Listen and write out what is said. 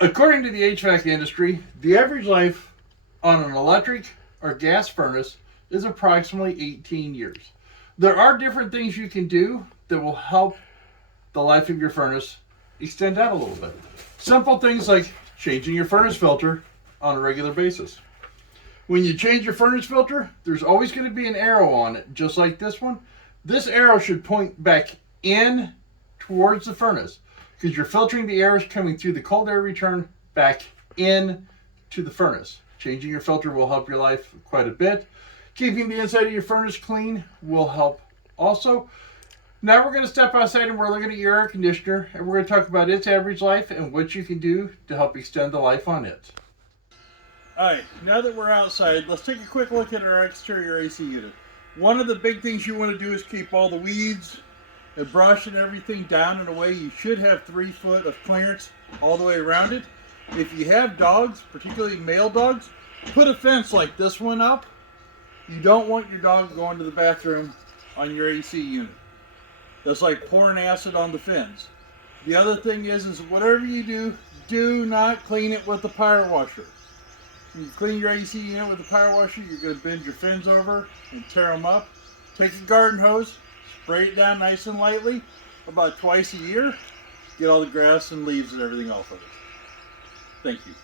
According to the HVAC industry, the average life on an electric or gas furnace is approximately 18 years. There are different things you can do that will help the life of your furnace extend out a little bit. Simple things like changing your furnace filter on a regular basis. When you change your furnace filter, there's always going to be an arrow on it, just like this one. This arrow should point back in towards the furnace because you're filtering the air coming through the cold air return back in to the furnace. Changing your filter will help your life quite a bit. Keeping the inside of your furnace clean will help also. Now we're going to step outside and we're looking at your air conditioner and we're going to talk about its average life and what you can do to help extend the life on it. Alright, now that we're outside, let's take a quick look at our exterior AC unit. One of the big things you want to do is keep all the weeds and brush and everything down and away. You should have 3 foot of clearance all the way around it. If you have dogs, particularly male dogs, put a fence like this one up. You don't want your dog going to the bathroom on your AC unit. That's like pouring acid on the fins. The other thing is whatever you do, do not clean it with a power washer. When you clean your AC unit with a power washer, you're going to bend your fins over and tear them up. Take a garden hose, spray it down nice and lightly about twice a year. Get all the grass and leaves and everything off of it. Thank you.